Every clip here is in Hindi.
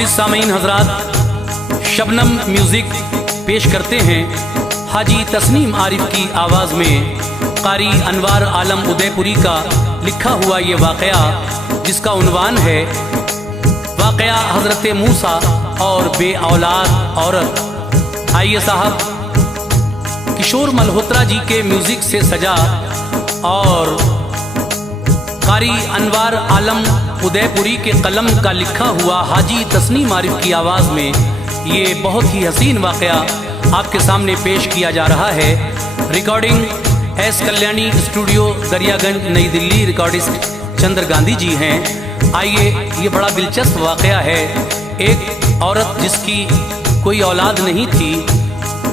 मुअज़्ज़िज़ सामीन हज़रात, शबनम म्यूज़िक पेश करते हैं हाजी तस्नीम आरिफ की आवाज़ में कारी अनवार आलम उदयपुरी का लिखा हुआ ये वाक़या, जिसका उन्वान है वाक़या हज़रत मूसा और बे औलाद औरत। आइए साहब, किशोर मल्होत्रा जी के म्यूज़िक से सजा और कारी अनवार आलम उदयपुरी के कलम का लिखा हुआ हाजी तस्नीम आरिफ की आवाज़ में ये बहुत ही हसीन वाक़या आपके सामने पेश किया जा रहा है। Recording S Kalyani studio Daryaganj नई दिल्ली, रिकॉर्डिस्ट चंद्र गांधी जी हैं। आइए, ये बड़ा दिलचस्प वाक़या है। एक औरत जिसकी कोई औलाद नहीं थी,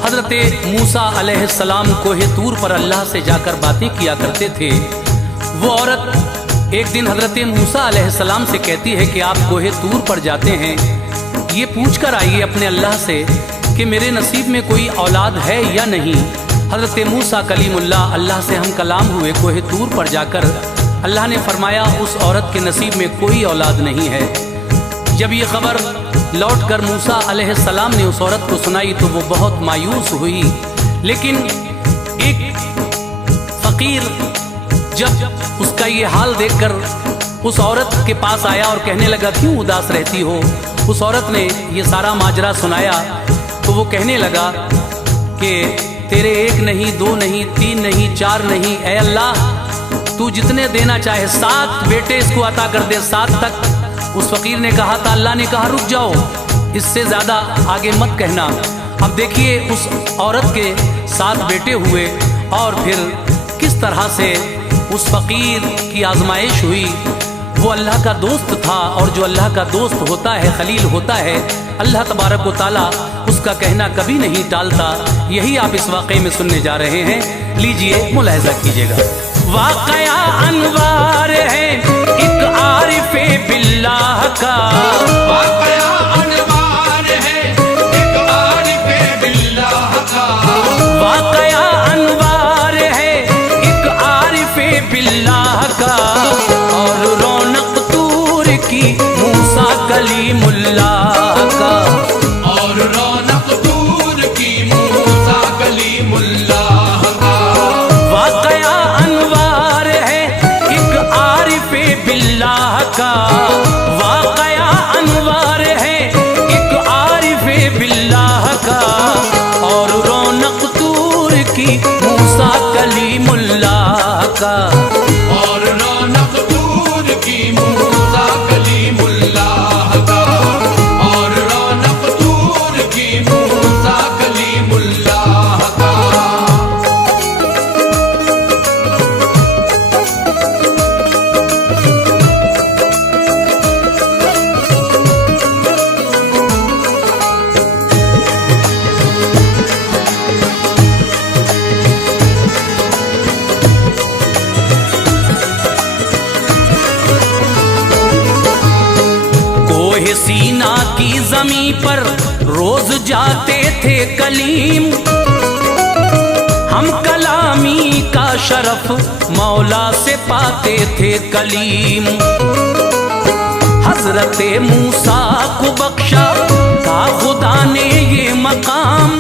हज़रत मूसा अलैहिस्सलाम कोहे तूर पर अल्लाह से जाकर बातें किया करते थे। वो औरत एक दिन हज़रत मूसा अलैहिस्सलाम से कहती है कि आप कोहे तूर पर जाते हैं, ये पूछ कर आइए अपने अल्लाह से कि मेरे नसीब में कोई औलाद है या नहीं। हज़रत मूसा कलीमुल्लाह, अल्लाह से हम कलाम हुए कोहे तूर पर जाकर। अल्लाह ने फरमाया उस औरत के नसीब में कोई औलाद नहीं है। जब ये खबर लौट कर मूसा अलैहिस्सलाम ने उस औरत को सुनाई तो वो बहुत मायूस हुई। लेकिन एक फ़कीर जब उसका ये हाल देखकर उस औरत के पास आया और कहने लगा, क्यों उदास रहती हो? उस औरत ने ये सारा माजरा सुनाया तो वो कहने लगा कि तेरे एक नहीं, दो नहीं, तीन नहीं, चार नहीं, ऐ अल्लाह तू जितने देना चाहे 7 बेटे इसको अता कर दे, 7 तक। उस फकीर ने कहा था, अल्लाह ने कहा रुक जाओ, इससे ज़्यादा आगे मत कहना। अब देखिए उस औरत के 7 बेटे हुए और फिर किस तरह से उस फकीर की आजमाइश हुई। वो अल्लाह का दोस्त था और जो अल्लाह का दोस्त होता है, खलील होता है, अल्लाह तबारक व तआला उसका कहना कभी नहीं टालता। यही आप इस वाक़े में सुनने जा रहे हैं, लीजिए मुलाहिज़ा कीजिएगा। वाक़या अनवार है एक आरिफ़े बिल्लाह का, वाक़या अनवार है एक आरिफ़े बिल्लाह का, वाक़या अनवार है एक आरिफ़े बिल्लाह का, और रौनक तूर की मूसा कलीमुल्लाह का, और रौनक तूर की मूसा कलीमुल्लाह का। वाक़या अनवार है एक आरिफ़े बिल्लाह का, वाक़या अनवार है एक आरिफ़े बिल्लाह का, और रौनक तूर की मूसा कलीमुल्लाह का, और रौनक तूर की मूसा कलीमुल्लाह का, और रौनक तूर की मूसा कलीमुल्लाह का। कोहे सीना की ज़मीं पर रोज जाते थे कलीम, हम कलामी का शरफ मौला से पाते थे कलीम। हज़रत मूसा को बख्शा था खुदा ने ये मकाम,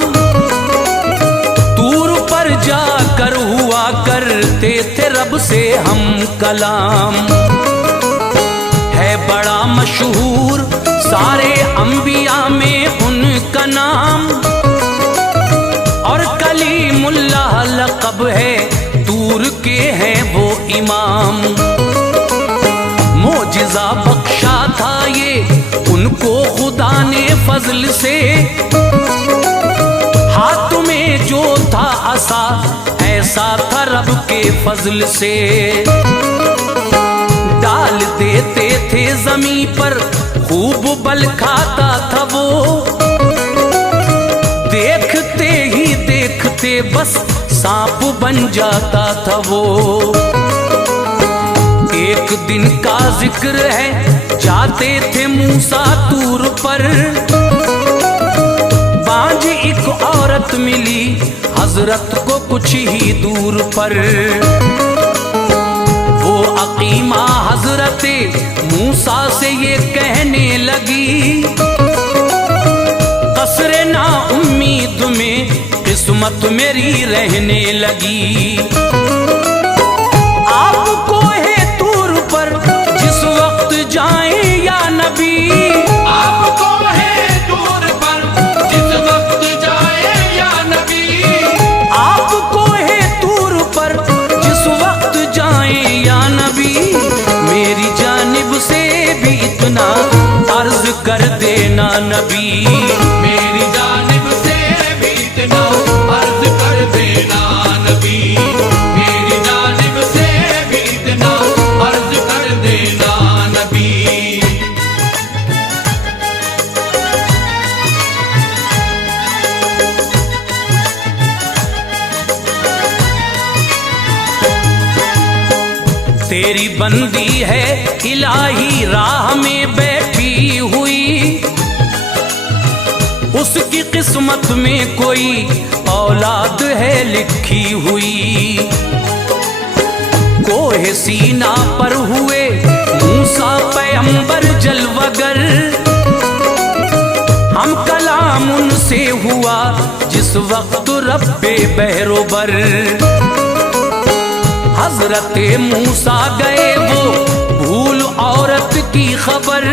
तूर पर जाकर हुआ करते थे रब से हम कलाम। है बड़ा मशहूर सारे अंबिया में उनका नाम, और कलीमुल्लाह लक़ब है, तूर के हैं वो इमाम। मोजिज़ा बख्शा था ये उनको खुदा ने फजल से, हाथ में जो था असा ऐसा था रब के फजल से। डाल देते थे जमी पर खूब बल खाता था वो, देखते ही देखते बस सांप बन जाता था वो। एक दिन का जिक्र है, जाते थे मूसा तूर पर, बांझ एक औरत मिली हजरत को कुछ ही दूर पर। वो अकीमा हजरते मूसा से ये कहने लगी, कसरे ना उम्मीद में किस्मत मेरी रहने लगी। आपको है तूर पर जिस वक्त जाए या नबी, आपको है दूर पर जिस वक्त जाए या नबी, आपको है तूर पर जिस वक्त जाए या नबी, मेरी जानिब से भी इतना अर्ज कर देना नबी, मेरी जानिब से भी इतना अर्ज कर देना नबी, मेरी जानिब से भी इतना अर्ज कर देना नबी। तेरी बंदी है इलाही राह में बैठी हुई, उसकी किस्मत में कोई औलाद है लिखी हुई। कोहे सीना पर हुए मूसा पैगंबर जलवगर, हम कलाम उनसे हुआ जिस वक्त रब्बे बहरोबर। हजरते मूसा गए वो भूल औरत की खबर,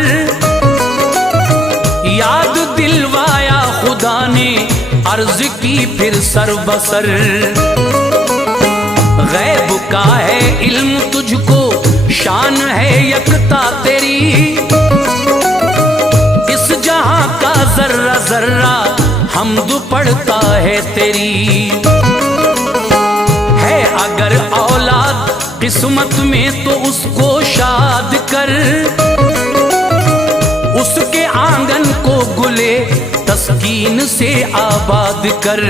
याद दिलवाया खुदा ने अर्ज की फिर सरबसर। गैब का है इल्म तुझको, शान है यकता तेरी, इस जहां का जर्रा जर्रा हमद पड़ता है तेरी। है अगर औलाद किस्मत में तो उसको शाद कर, उसके आंगन को गुले तस्कीन से आबाद कर।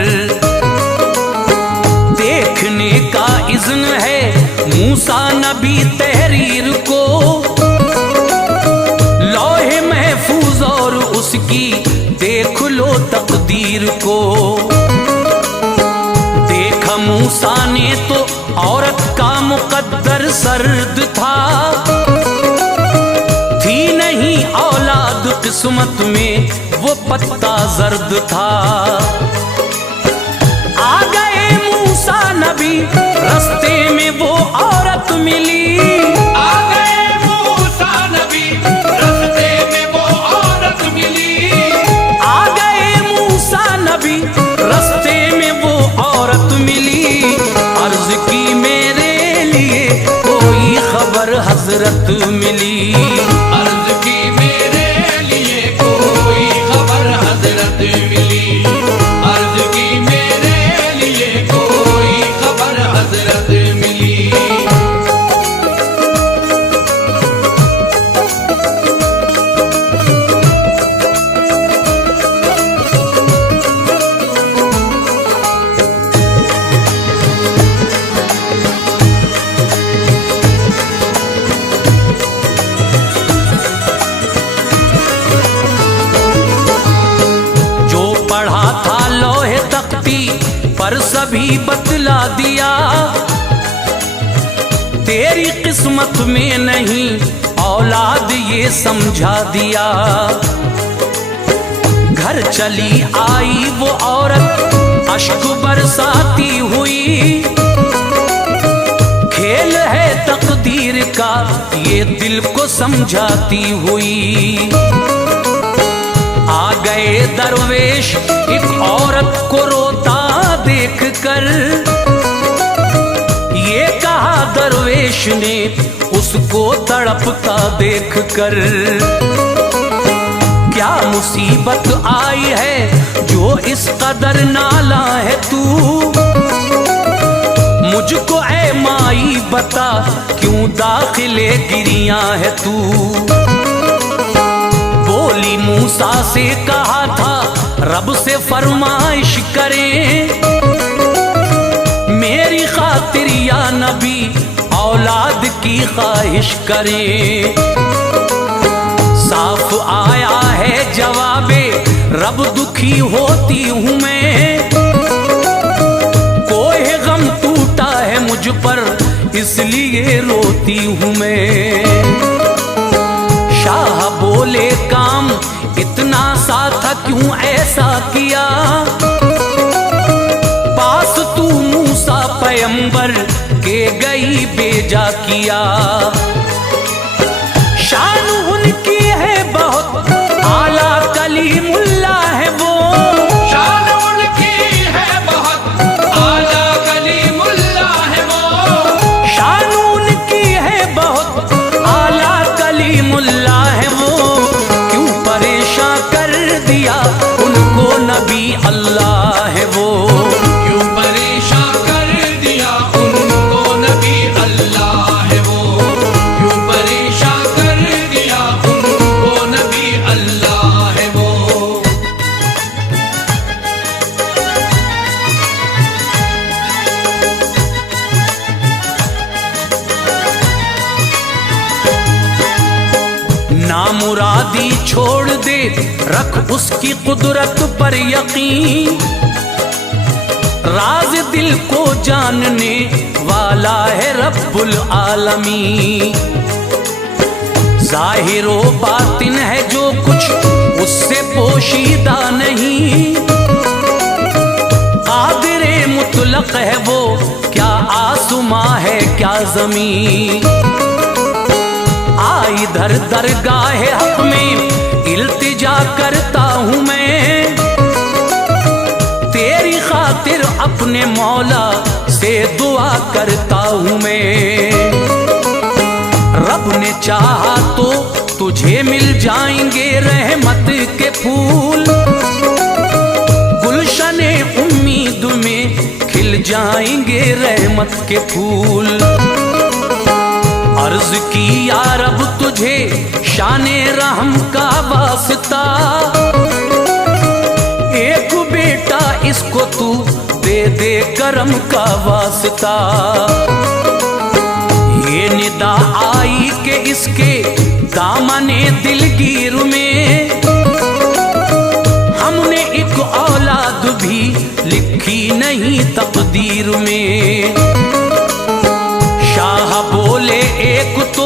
देखने का इज़्न है मूसा नबी तहरीर को, लौहे महफूज और उसकी देख लो तकदीर को। देखा मूसा ने तो औरत का मुकद्दर सर्द था, थी नहीं औलाद किस्मत में वो पत्ता जर्द था। आ गए मूसा नबी रास्ते में वो औरत मिली, आ गए मूसा नबी रास्ते में वो औरत मिली, आ गए मूसा नबी रास्ते में वो औरत मिली। अर्ज की मेरे लिए कोई खबर हजरत मिली, अर्ज की मेरे लिए कोई खबर हजरत मिली, अर्ज की मेरे लिए कोई खबर हजरत मिली। पर सभी बतला दिया, तेरी किस्मत में नहीं औलाद ये समझा दिया। घर चली आई वो औरत अश्क बरसाती हुई, खेल है तकदीर का ये दिल को समझाती हुई। आ गए दरवेश एक औरत को रोता देख कर, ये कहा दरवेश ने उसको तड़पता देख कर। क्या मुसीबत आई है जो इस कदर नाला है तू, मुझको ऐ माई बता क्यों दाखिले गिरियां है तू। बोली मूसा से कहा था रब से फरमाइश करें, मेरी खातिर या नबी औलाद की ख्वाहिश करें। साफ आया है जवाबे रब दुखी होती हूँ मैं, कोई गम टूटा है मुझ पर इसलिए लिए रोती हूँ मैं। शाह बोले काम इतना सा था क्यों ऐसा किया, पास तू मूसा पैगंबर के गई बेजा किया। शान उनकी है बहुत आला कलीमुल्लाह है वो, शान उनकी है बहुत आला कलीमुल्लाह है वो, शान उनकी है बहुत आला कलीमुल्लाह है वो। क्यों परेशान कर दिया उनको नबी अल्लाह है वो, क्यों परेशान कर दिया उनको नबी अल्लाह है वो, क्यों परेशान कर दिया उनको नबी अल्लाह है वो। नामुरादी छोड़ दे रख उसकी कुदरत पर यकीन, राज दिल को जानने वाला है रब्बुल आलमीन। जाहिरो बातिन है जो कुछ उससे पोशीदा नहीं, कादिरे मुतलक है वो क्या आसमां है क्या जमीन। इधर दरगाहे हक में इल्तिजा करता हूँ मैं, तेरी खातिर अपने मौला से दुआ करता हूँ मैं। रब ने चाहा तो तुझे मिल जाएंगे रहमत के फूल, गुलशने उम्मीद में खिल जाएंगे रहमत के फूल। अर्ज की या रब तुझे शाने रहम का वास्ता, एक बेटा इसको तू दे दे करम का वास्ता। ये निदा आई के इसके दामने दिलगीर में, हमने एक औलाद भी लिखी नहीं तकदीर में। शाह बोले एक तो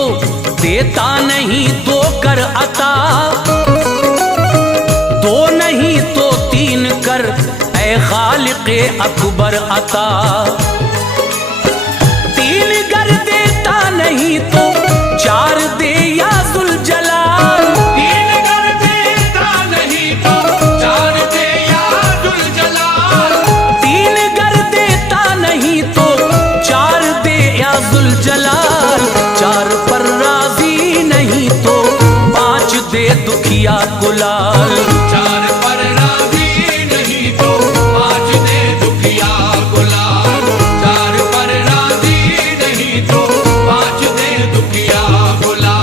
देता नहीं दो कर अता, दो नहीं तो तीन कर ऐ खालिक़े अकबर अता। तीन कर देता नहीं तो चार दे या जुल जलाल, तीन कर देता नहीं तो चार दे या जुल जलाल, तीन कर देता नहीं तो चार दे या जुल जलाल। चार पर राजी नहीं तो पांच दे दुखिया गुलाल, चार पर राजी नहीं तो पांच दे दुखिया गुलाल, चार पर राजी नहीं तो पांच दे दुखिया गुलाल।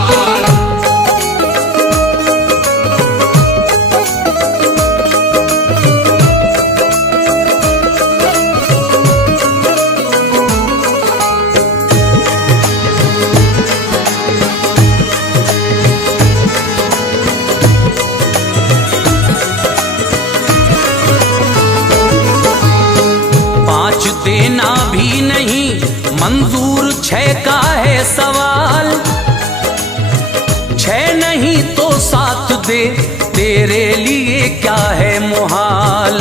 देना भी नहीं मंजूर छह का है सवाल, छह नहीं तो सात दे तेरे लिए क्या है मुहाल।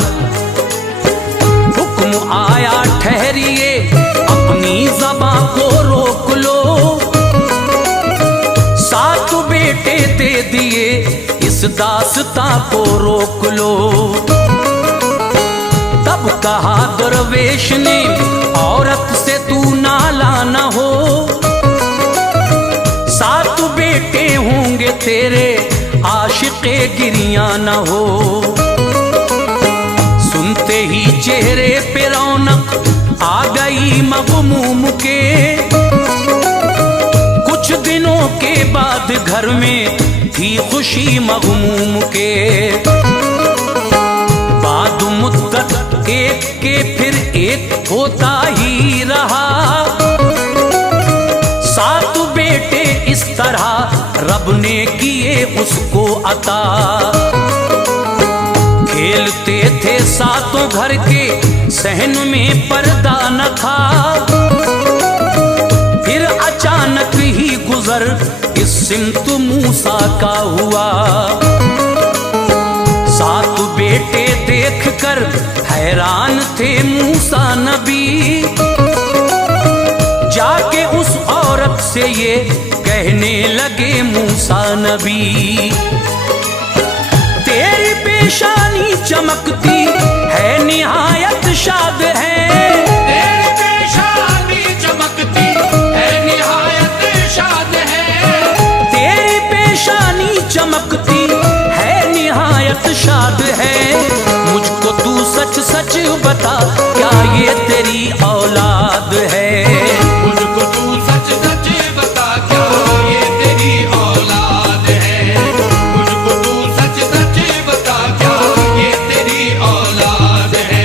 हुक्म आया ठहरिए अपनी ज़बां को रोक लो, सात बेटे दे दिए इस दास्तां को रोक लो। तब कहा दरवेश ने औरत से तू नाला न हो, सात बेटे होंगे तेरे आशिक़े गिरियां न हो। सुनते ही चेहरे पे रौनक आ गई मग़मूम के, कुछ दिनों के बाद घर में थी खुशी मग़मूम के। बाद मुद्दत एक के फिर एक होता ही रहा, सात बेटे इस तरह रब ने किए उसको अता। खेलते थे सातों घर के सहन में पर्दा न था, फिर सफर इस सिमत मूसा का हुआ। 7 बेटे देखकर हैरान थे मूसा नबी, जाके उस औरत से ये कहने लगे मूसा नबी, तेरी पेशानी चमकती है निहायत शाद है, तेरी पेशानी चमकती है निहायत शाद है, तेरी पेशानी चमकती है निहायत शाद है। मुझको तू सच सच बता, क्या ये तेरी औलाद है? मुझको तू सच सच बता, क्या ये तेरी औलाद है? मुझको तू सच सच बता, क्या ये तेरी औलाद है?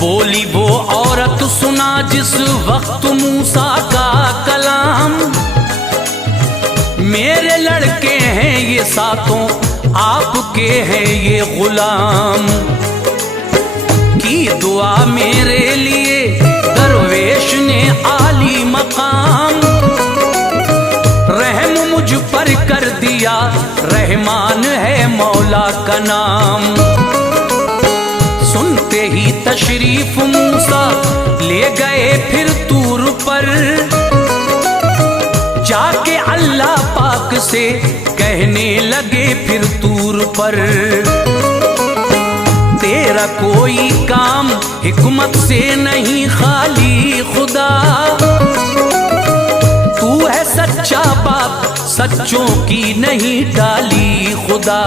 बोली वो औरत, सुना जिस वक्त मूसा का कलाम, मेरे लड़के हैं ये 7, आपके हैं ये गुलाम, की दुआ मेरे लिए दरवेश ने आली मकाम, रहम मुझ पर कर दिया, रहमान है मौला का नाम। सुनते ही तशरीफ मूसा ले गए फिर तूर पर, जाके अल्लाह पाक से कहने लगे फिर तूर पर, तेरा कोई काम हिकमत से नहीं खाली खुदा, तू है सच्चा बाप सच्चों की नहीं डाली खुदा।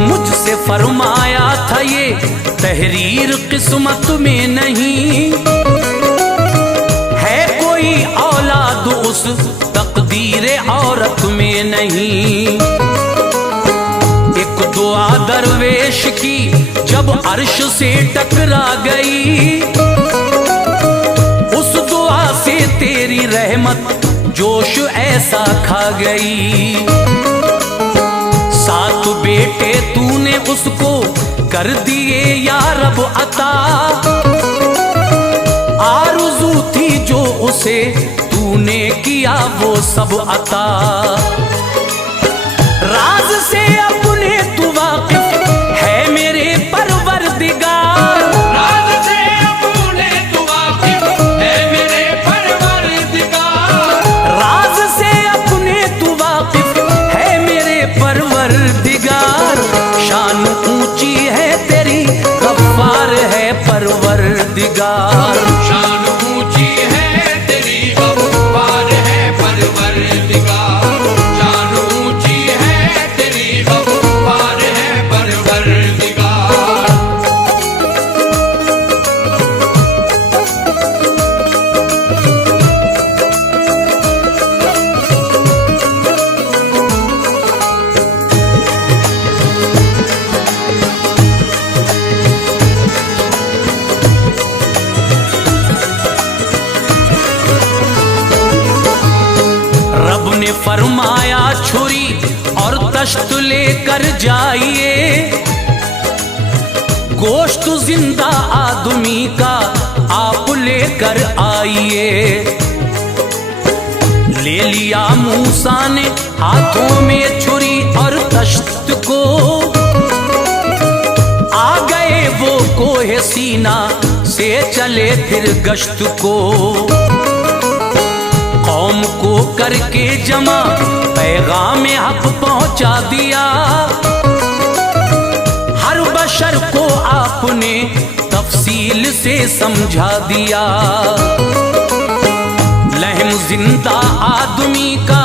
मुझसे फरमाया था ये तहरीर किस्मत में नहीं, है कोई औलाद उस तकदीर औरत में नहीं। एक दुआ दरवेश की जब अर्श से टकरा गई, उस दुआ से तेरी रहमत जोश ऐसा खा गई। 7 बेटे तूने उसको कर दिए या रब अता, आरज़ू थी जो उसे तूने किया वो सब अता। राज से अपने तू वाकिफ है मेरे परवरदिगार, राज से अपने तू वाकिफ है मेरे परवरदिगार, राज से अपने तू वाकिफ है मेरे परवरदिगार। शान ऊंची है तेरी गफ्फार है परवरदिगार, शान ऊंची है तेरी गफ्फार है परवरदिगार, शान ऊंची है तेरी गफ्फार है परवरदिगार। रब ने फरमाया छुरी और तश्त लेकर जाइए, गोश्त जिंदा आदमी का आप लेकर आइए। ले लिया मूसा ने हाथों में छुरी और तश्त को, आ गए वो कोहे सीना से चले फिर गश्त को। कौम को करके जमा पैगाम हक पहुंचा दिया, हर बशर को आपने तफसील से समझा दिया। लहम जिंदा आदमी का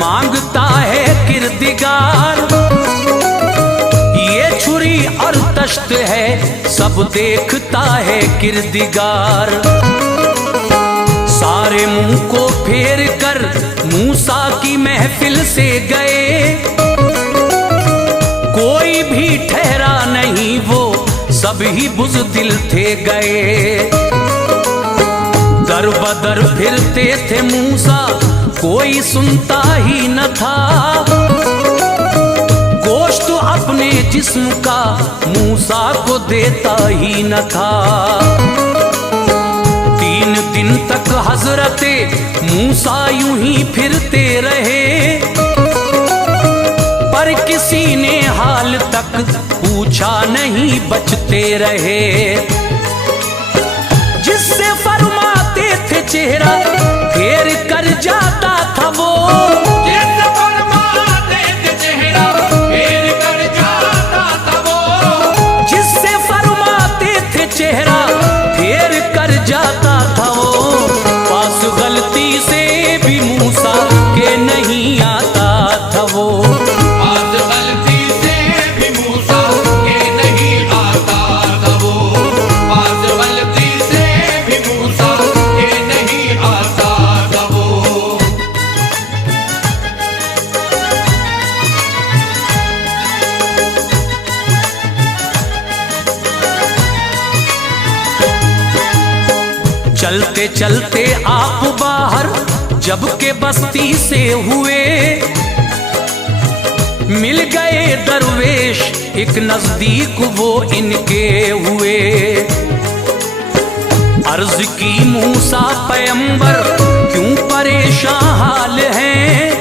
मांगता है किरदिगार, ये छुरी और तश्त है सब देखता है किरदिगार। सारे मुंह को फेर कर मूसा की महफिल से गए, कोई भी ठहरा नहीं वो सब ही बुज़दिल थे गए। दर बदर फिरते थे मूसा कोई सुनता ही न था, अपने जिस्म का मूसा को देता ही न था। 3 दिन तक हजरते मूसा यूं ही फिरते रहे, पर किसी ने हाल तक पूछा नहीं, बचते रहे। जिससे फरमाते थे चेहरा फेर कर जाता था वो, जिससे फरमाते थे चेहरा फेर कर जाता था वो, जिससे फरमाते थे चेहरा फेर कर जाता था वो। पास गलती से भी मूसा के नहीं आता था वो, पास गलती से भी मूसा के नहीं आता था वो, पास गलती से भी मूसा के नहीं आता था वो। चलते चलते आप बाहर जब के बस्ती से हुए, मिल गए दरवेश एक नजदीक वो इनके हुए। अर्ज की मूसा पैगंबर क्यों परेशान हाल है,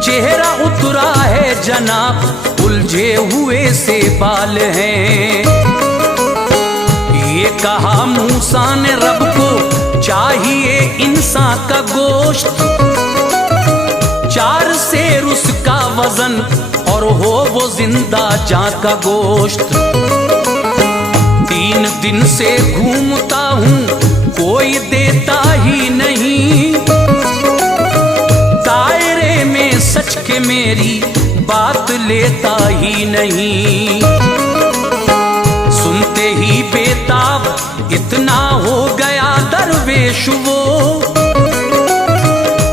चेहरा उतरा है जनाब उलझे हुए से बाल हैं। ये कहा मूसा ने रब को चाहिए इंसान का गोश्त, 4 सेर उसका वजन और हो वो जिंदा जां का गोश्त। 3 दिन से घूमता हूँ कोई देता ही नहीं, दायरे में सच के मेरी बात लेता ही नहीं। सुनते ही बेताब इतना हो गया दरवेश वो,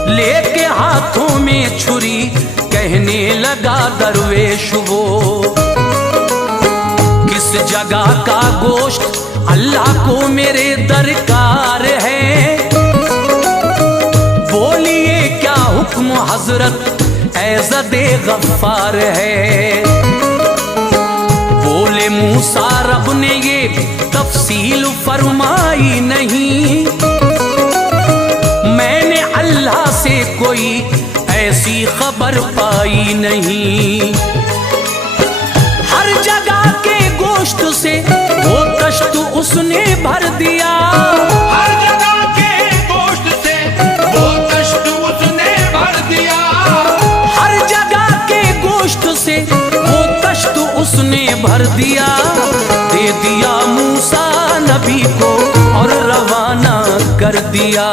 लेके हाथों में छुरी कहने लगा दरवेश वो। किस जगह का गोश्त अल्लाह को मेरे दरकार है, बोलिए क्या हुक्म हजरत ऐज़दे गफ्फार है। बोले मूसा रब ने ये तफसील फरमाई नहीं, मैंने अल्लाह से कोई ऐसी खबर पाई नहीं। हर जगह के गोश्त से वो तश्त उसने भर दिया, हर जगह के गोश्त से वो तश्त उसने भर दिया, हर जगह के गोश्त से वो तश्त उसने भर दिया। दे दिया मूसा नबी को और रवाना कर दिया,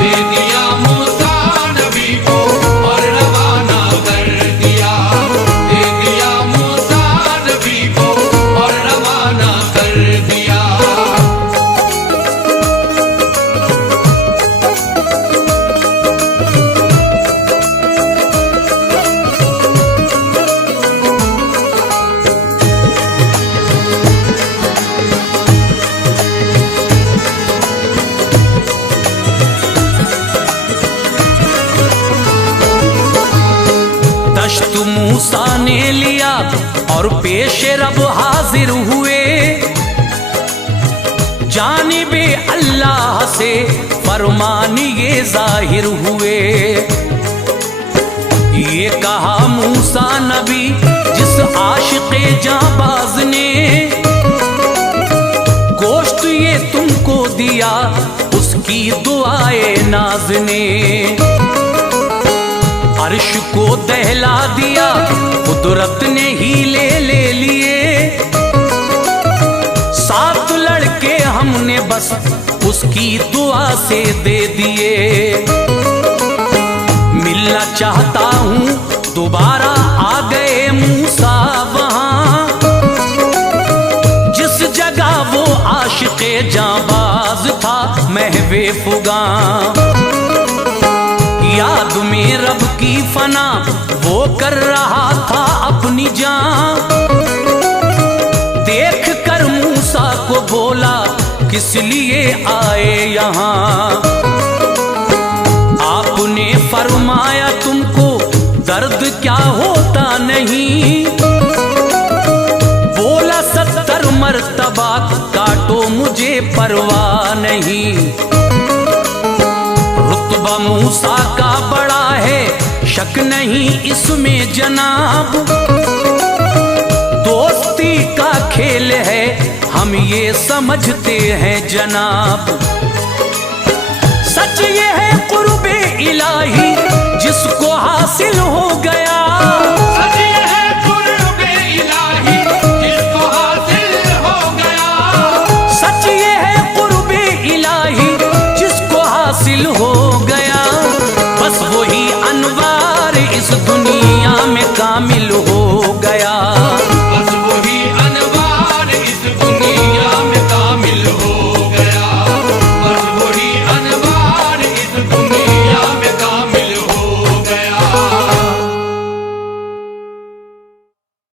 दे दिया मूसा नबी को और रवाना कर दिया, दे दिया मूसा नबी को और रवाना कर दिया। तश्त मूसा ने लिया और पेश रब हाजिर हुए, जानिबे अल्लाह से फरमान ये जाहिर हुए। ये कहा मूसा नबी जिस आशिक़े जाबाज ने गोश्त ये तुमको दिया, उसकी दुआए नाज ने अर्श को दहला दिया, कुदरत ने ही ले लिए। 7 लड़के हमने बस उसकी दुआ से दे दिए। मिलना चाहता हूँ दोबारा आ गए मूसा वहाँ, जिस जगह वो आशिक़े जाबाज था महवे फुगा। याद में रब की फना वो कर रहा था अपनी जान, देख कर मूसा को बोला किस लिए आए यहाँ। आपने फरमाया तुमको दर्द क्या होता नहीं, परवाह नहीं। रुतबा मूसा का बड़ा है, शक नहीं इसमें जनाब। दोस्ती का खेल है, हम ये समझते हैं जनाब। सच ये है कुर्बे इलाही जिसको हासिल हो गया। सच ये है कुर्बे इलाही जिसको हासिल हो गया। सच ये है कुर्बे इलाही जिसको हासिल हो गया। बस वही अनवार इस दुनिया में कामिल